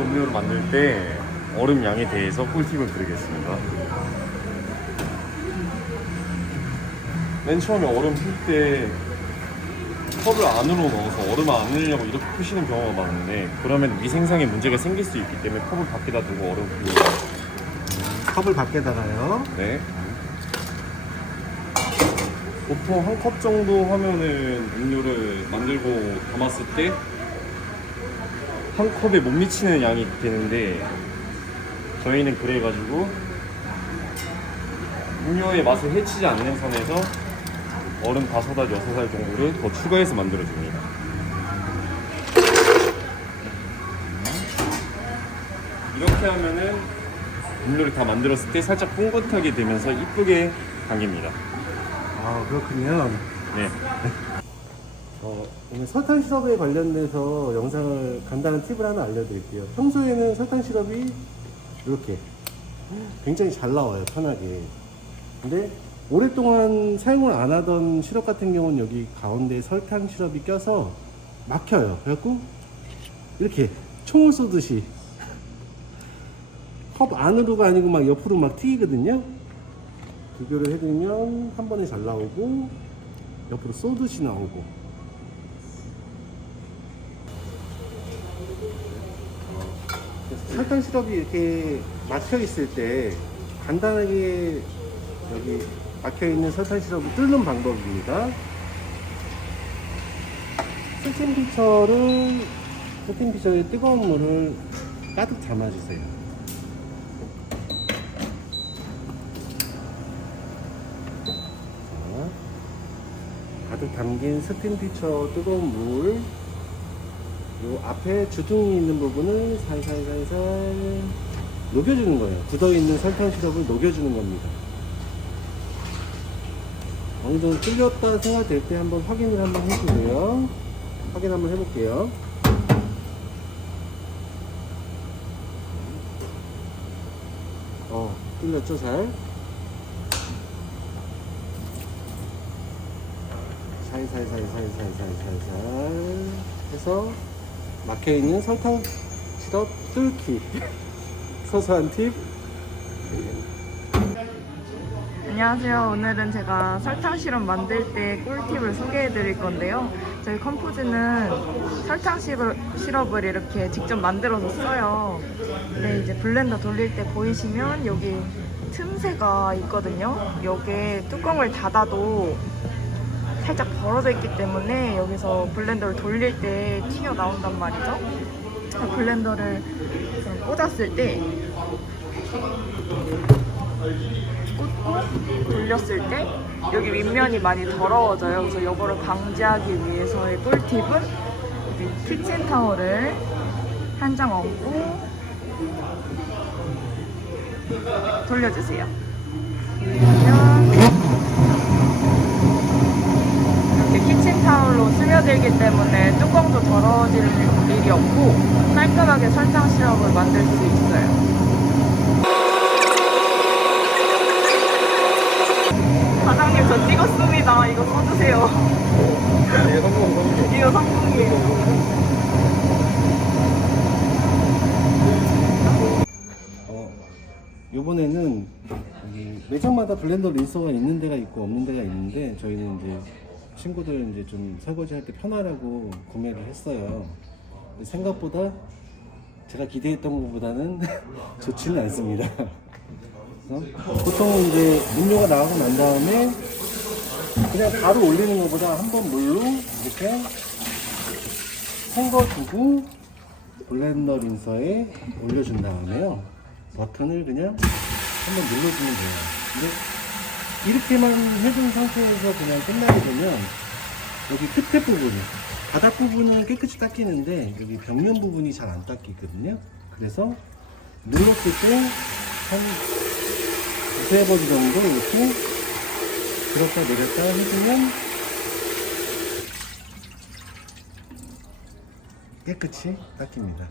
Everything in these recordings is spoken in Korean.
음료를 만들 때 얼음 양에 대해서 꿀팁을 드리겠습니다. 맨 처음에 얼음 풀 때 컵을 안으로 넣어서 얼음을 안 넣으려고 이렇게 푸시는 경우가 많은데, 그러면 위생상에 문제가 생길 수 있기 때문에 컵을 밖에다 두고 얼음 풀고. 컵을 밖에다가요. 네. 보통 한 컵 정도 하면은 음료를 만들고 담았을 때 한 컵에 못 미치는 양이 되는데, 저희는 그래가지고 음료의 맛을 해치지 않는 선에서 얼음 5살, 6살 정도를 더 추가해서 만들어줍니다. 이렇게 하면은 음료를 다 만들었을 때 살짝 뽕긋하게 되면서 이쁘게 당깁니다. 아, 그렇군요. 네. 오늘 설탕 시럽에 관련돼서 영상을 간단한 팁을 하나 알려드릴게요. 평소에는 설탕 시럽이 이렇게 굉장히 잘 나와요, 편하게. 근데 오랫동안 사용을 안 하던 시럽 같은 경우는 여기 가운데 설탕 시럽이 껴서 막혀요. 그래갖고 이렇게 총을 쏘듯이 컵 안으로가 아니고 막 옆으로 막 튀기거든요. 비교를 해드리면 한 번에 잘 나오고 옆으로 쏘듯이 나오고. 설탕 시럽이 이렇게 막혀 있을 때 간단하게 여기 막혀 있는 설탕 시럽을 뚫는 방법입니다. 스팀 피처에 뜨거운 물을 가득 담아주세요. 자, 가득 담긴 스팀 피처 뜨거운 물, 요 앞에 주둥이 있는 부분을 살살살살 녹여주는 거예요. 굳어있는 설탕 시럽을 녹여주는 겁니다. 어느 정도 뚫렸다 생각될 때 한번 확인을 한번 해주세요. 확인 한번 해볼게요. 뚫렸죠, 잘? 살살살살살살살 해서 막혀있는 설탕 시럽 뚫기. 소소한 팁. 안녕하세요. 오늘은 제가 설탕 시럽 만들 때 꿀팁을 소개해 드릴 건데요. 저희 컴포즈는 설탕 시럽을 이렇게 직접 만들어서 써요. 근데 이제 블렌더 돌릴 때 보이시면 여기 틈새가 있거든요. 여기에 뚜껑을 닫아도 살짝 벌어져 있기 때문에 여기서 블렌더를 돌릴 때 튀어나온단 말이죠. 블렌더를 꽂았을 때 꽂고 돌렸을 때 여기 윗면이 많이 더러워져요. 그래서 이거를 방지하기 위해서의 꿀팁은 키친타올을 한 장 얹고 돌려주세요. 그러면 이렇게 키친타올로 스며들기 때문에 뚜껑도 더러워질 일이 없고 깔끔하게 설탕 시럽을 만들 수 있어요. 사장님, 저 찍었습니다. 이거 써주세요. 이거 성공이에요. 요번에는 여기 매장마다 블렌더 린서가 있는 데가 있고 없는 데가 있는데, 저희는 이제 친구들 이제 좀 설거지 할 때 편하라고 구매를 했어요. 생각보다 제가 기대했던 것보다는 좋지는 않습니다. 보통 이제 음료가 나가고 난 다음에 그냥 바로 올리는 것보다 한번 물로 이렇게 헹궈두고 블렌더 린서에 올려준 다음에요, 버튼을 그냥 한번 눌러주면 돼요. 근데 이렇게만 해준 상태에서 그냥 끝나게 되면 여기 끝에 부분, 바닥 부분은 깨끗이 닦이는데 여기 벽면 부분이 잘 안 닦이거든요. 그래서 눌렀을 때 한 두세 번 정도 이렇게 들었다 내렸다 해주면 깨끗이 닦입니다.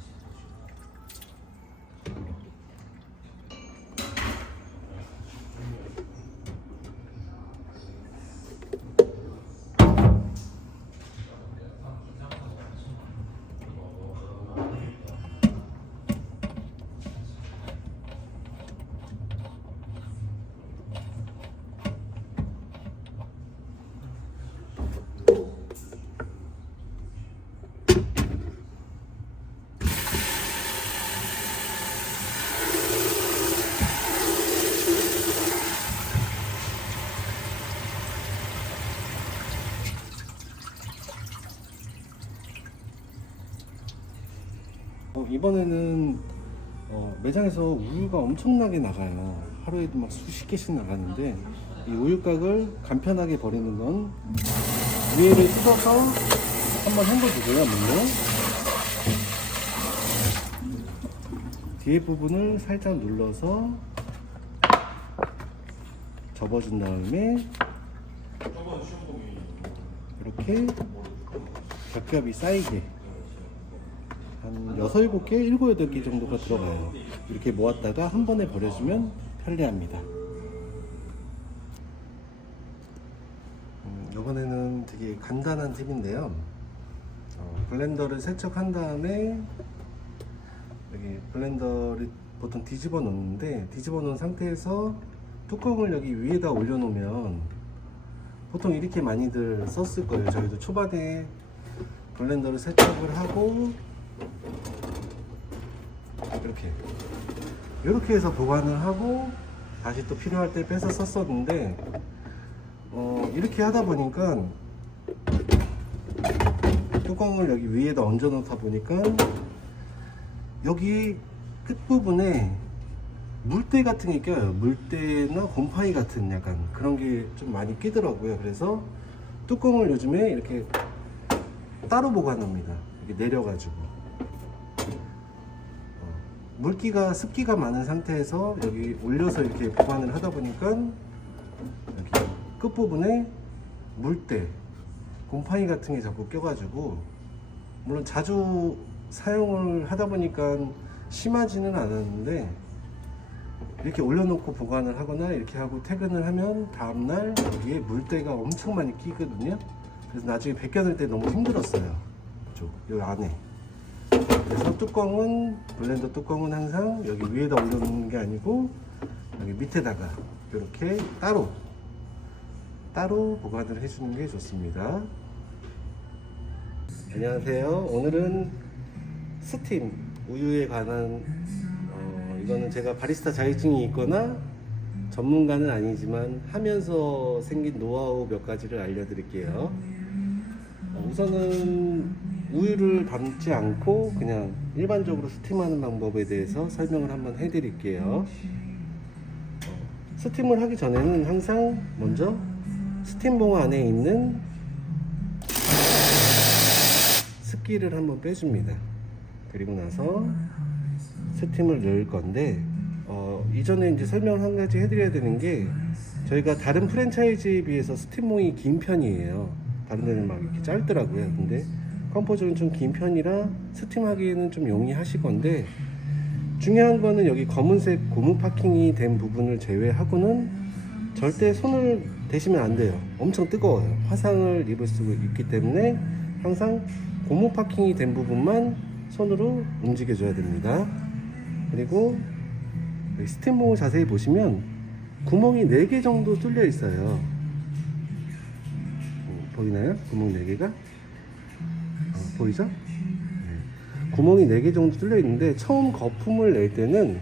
이번에는 매장에서 우유가 엄청나게 나가요. 하루에도 막 수십 개씩 나가는데 이 우유곽을 간편하게 버리는 건 위에를 뜯어서 한번 헹궈주고요. 물론 뒤에 부분을 살짝 눌러서 접어준 다음에 이렇게 겹겹이 쌓이게 한 6, 7개, 7, 8개 정도가 들어가요. 이렇게 모았다가 한 번에 버려주면 편리합니다. 이번에는 되게 간단한 팁인데요. 블렌더를 세척한 다음에 여기 블렌더를 보통 뒤집어 놓는데, 뒤집어 놓은 상태에서 뚜껑을 여기 위에다 올려 놓으면 보통 이렇게 많이들 썼을 거예요. 저희도 초반에 블렌더를 세척을 하고 이렇게 해서 보관을 하고 다시 또 필요할 때 빼서 썼었는데, 이렇게 하다 보니까 뚜껑을 여기 위에다 얹어 놓다 보니까 여기 끝부분에 물때 같은 게 껴요. 물때나 곰팡이 같은 약간 그런 게 좀 많이 끼더라고요. 그래서 뚜껑을 요즘에 이렇게 따로 보관합니다. 이렇게 내려가지고 물기가, 습기가 많은 상태에서 여기 올려서 이렇게 보관을 하다 보니까 여기 끝부분에 물때, 곰팡이 같은 게 자꾸 껴가지고, 물론 자주 사용을 하다 보니까 심하지는 않았는데 이렇게 올려놓고 보관을 하거나 이렇게 하고 퇴근을 하면 다음날 여기에 물때가 엄청 많이 끼거든요. 그래서 나중에 벗겨낼 때 너무 힘들었어요. 여기 안에. 그래서 뚜껑은, 블렌더 뚜껑은 항상 여기 위에다 올려놓는 게 아니고 여기 밑에다가 이렇게 따로 보관을 해주는 게 좋습니다. 안녕하세요. 오늘은 스팀 우유에 관한, 이거는 제가 바리스타 자격증이 있거나 전문가는 아니지만 하면서 생긴 노하우 몇 가지를 알려드릴게요. 우선은 우유를 담지 않고 그냥 일반적으로 스팀하는 방법에 대해서 설명을 한번 해드릴게요. 스팀을 하기 전에는 항상 먼저 스팀봉 안에 있는 습기를 한번 빼줍니다. 그리고 나서 스팀을 넣을 건데, 이전에 이제 설명을 한 가지 해드려야 되는 게, 저희가 다른 프랜차이즈에 비해서 스팀봉이 긴 편이에요. 다른 데는 막 이렇게 짧더라고요. 근데 컴포즈는 좀 긴 편이라 스팀하기에는 좀 용이하실 건데, 중요한 거는 여기 검은색 고무 파킹이 된 부분을 제외하고는 절대 손을 대시면 안 돼요. 엄청 뜨거워요. 화상을 입을 수 있기 때문에 항상 고무 파킹이 된 부분만 손으로 움직여 줘야 됩니다. 그리고 스팀봉을 자세히 보시면 구멍이 4개 정도 뚫려 있어요. 보이나요? 구멍 4개가? 보이죠? 네. 구멍이 4개 정도 뚫려 있는데, 처음 거품을 낼 때는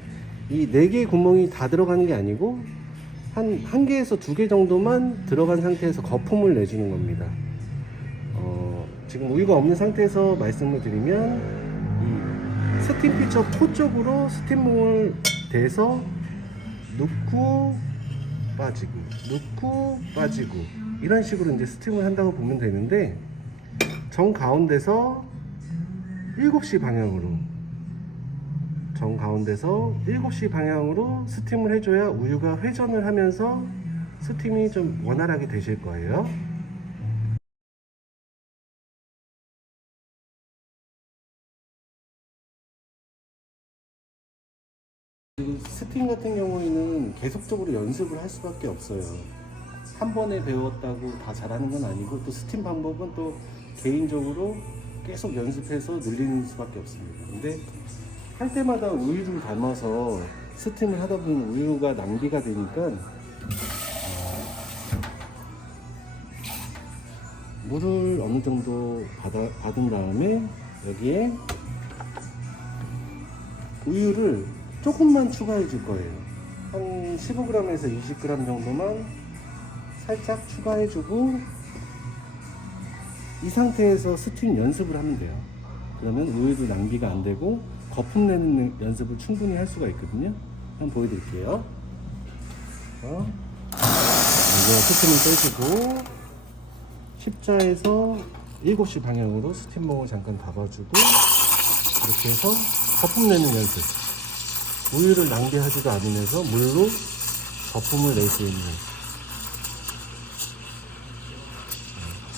이 4개의 구멍이 다 들어가는 게 아니고 한 1개에서 2개 정도만 들어간 상태에서 거품을 내주는 겁니다. 지금 우유가 없는 상태에서 말씀을 드리면, 이 스팀 피처 포 쪽으로 스팀봉을 대서 넣고 빠지고 넣고 빠지고 이런 식으로 이제 스팀을 한다고 보면 되는데, 정 가운데서 7시 방향으로 스팀을 해줘야 우유가 회전을 하면서 스팀이 좀 원활하게 되실 거예요. 스팀 같은 경우에는 계속적으로 연습을 할 수밖에 없어요. 한 번에 배웠다고 다 잘하는 건 아니고, 또 스팀 방법은 또 개인적으로 계속 연습해서 늘리는 수밖에 없습니다. 근데 할 때마다 우유를 담아서 스팀을 하다 보면 우유가 낭비가 되니까 물을 어느 정도 받은 다음에 여기에 우유를 조금만 추가해 줄 거예요. 한 15g에서 20g 정도만 살짝 추가해 주고, 이 상태에서 스팀 연습을 하면 돼요. 그러면 우유도 낭비가 안 되고 거품 내는 연습을 충분히 할 수가 있거든요. 한번 보여드릴게요. 이제 스팀을 빼주고 십자에서 7시 방향으로 스팀목을 잠깐 닫아주고 이렇게 해서 거품 내는 연습. 우유를 낭비하지도 않으면서 물로 거품을 낼 수 있는.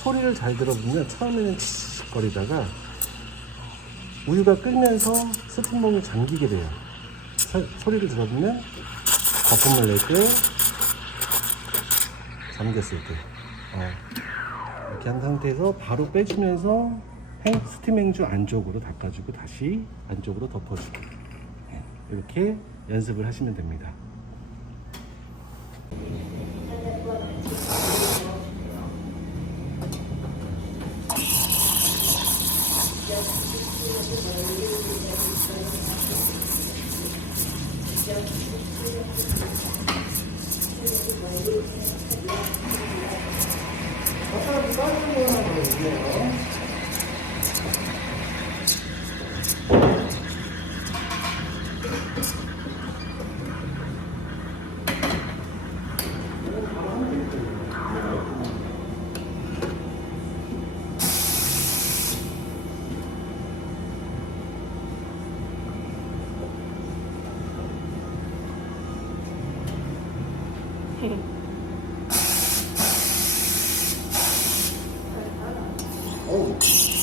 소리를 잘 들어보면 처음에는 치익거리다가 우유가 끓면서 스팀목이 잠기게 돼요. 소리를 들어보면 거품을 낼 때 잠겼을 때 이렇게 한 상태에서 바로 빼주면서 스팀 행주 안쪽으로 닦아주고 다시 안쪽으로 덮어주고 이렇게 연습을 하시면 됩니다.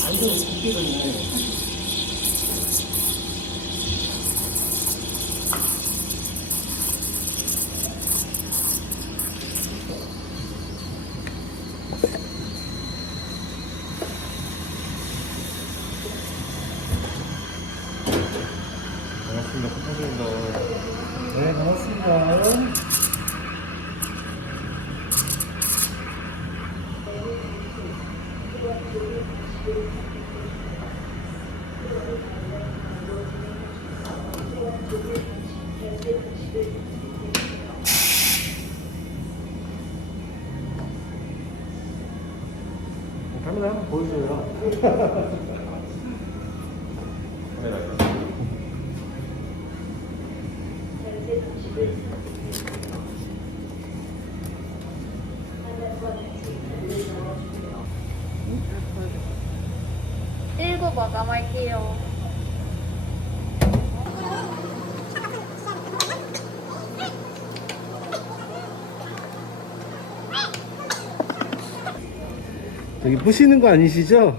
완전 깊게 됐네. 반갑습니다. 코타입니다. 네, 반갑습니다. 카메라 한번 보여줘요. 카메라. 일곱 마감할게요. 저기 부시는 거 아니시죠?